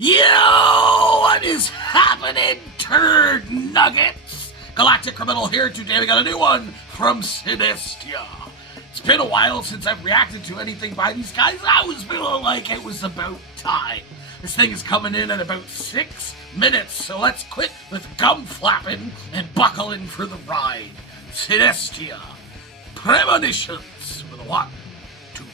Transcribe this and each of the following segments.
Yo, what is happening, turd nuggets? Galactic Criminal here. Today we got a new one from SYNESTIA. It's been a while since I've reacted to anything by these guys. I was feeling like it was about time. This thing is coming in at about 6 minutes, so let's quit with gum flapping and buckle in for the ride. SYNESTIA. Premonitions with a 1, 2.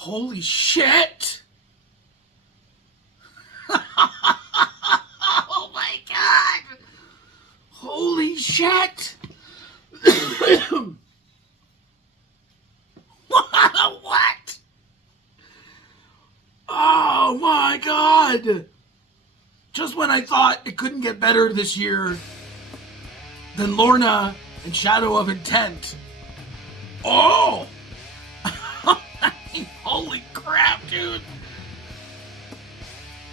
Holy shit! Oh my god! Holy shit! What? Oh my god! Just when I thought it couldn't get better this year than Lorna and Shadow of Intent. Oh! Holy crap, dude!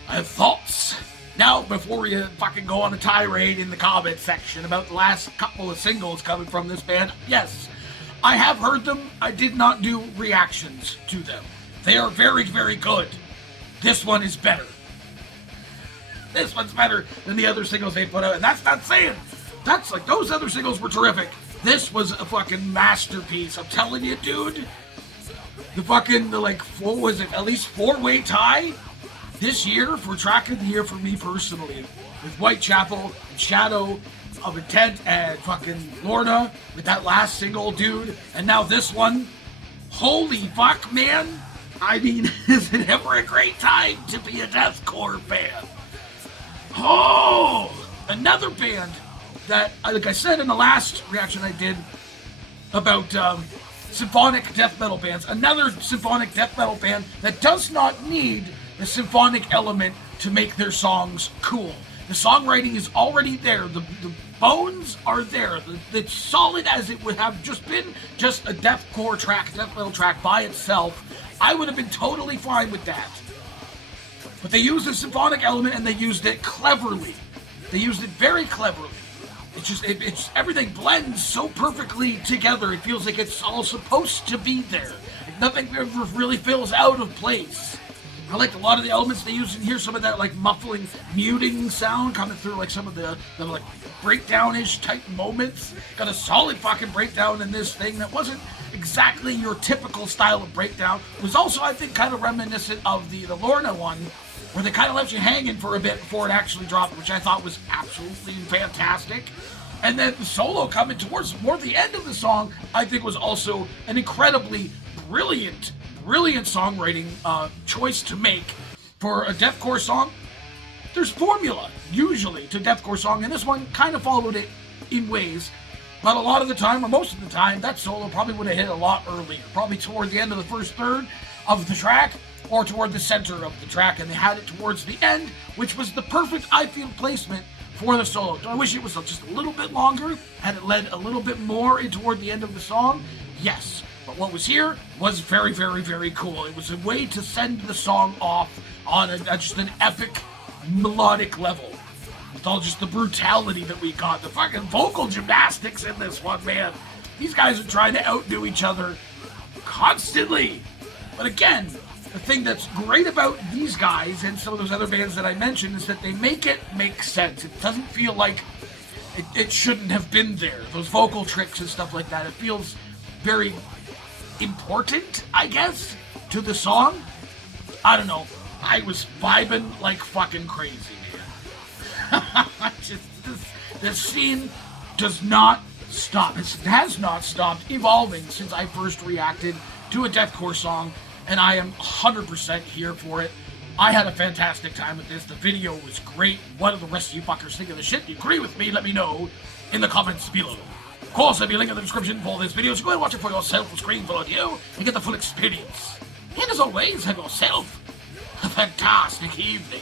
I have thoughts. Now, before we fucking go on a tirade in the comment section about the last couple of singles coming from this band, yes, I have heard them. I did not do reactions to them. They are very, very good. This one is better. This one's better than the other singles they put out, and that's not saying. That's like, those other singles were terrific. This was a fucking masterpiece. I'm telling you, dude. What was it, at least 4-way tie this year for track of the year for me personally. With Whitechapel, Shadow of Intent, and fucking Lorna with that last single, dude. And now this one. Holy fuck, man. I mean, is it ever a great time to be a deathcore fan? Oh, another band that, like I said in the last reaction I did about symphonic death metal bands, another symphonic death metal band that does not need the symphonic element to make their songs cool. The songwriting is already there. The bones are there. It's solid as it would have just been just a deathcore track, death metal track by itself. I would have been totally fine with that. But they used the symphonic element and they used it cleverly. They used it very cleverly. It's everything blends so perfectly together. It feels like it's all supposed to be there. Nothing ever really feels out of place. I liked a lot of the elements they used in here. Some of that like muffling, muting sound coming through, like some of the like breakdown-ish type moments. Got a solid fucking breakdown in this thing that wasn't exactly your typical style of breakdown. It was also, I think, kind of reminiscent of the Lorna one, where they kind of left you hanging for a bit before it actually dropped, which I thought was absolutely fantastic. And then the solo coming towards more the end of the song, I think was also an incredibly brilliant songwriting choice to make for a deathcore song. There's formula, usually, to deathcore song, and this one kind of followed it in ways. But a lot of the time, or most of the time, that solo probably would have hit a lot earlier. Probably toward the end of the first third of the track, or toward the center of the track, and they had it towards the end, which was the perfect, I feel, placement for the solo. Do I wish it was just a little bit longer? Had it led a little bit more in toward the end of the song? Yes. But what was here was very, very, very cool. It was a way to send the song off on just an epic melodic level. With all just the brutality that we got. The fucking vocal gymnastics in this one, man. These guys are trying to outdo each other constantly. But again, the thing that's great about these guys and some of those other bands that I mentioned is that they make it make sense. It doesn't feel like it shouldn't have been there. Those vocal tricks and stuff like that. It feels very important, I guess, to the song. I don't know. I was vibing like fucking crazy, man. This scene does not stop. It has not stopped evolving since I first reacted to a deathcore song, and I am 100% here for it. I had a fantastic time with this. The video was great. What do the rest of you fuckers think of the shit? Do you agree with me? Let me know in the comments below. Of course, there'll be a link in the description for this video, so go and watch it for yourself on screen full audio and get the full experience. And as always, have yourself a fantastic evening.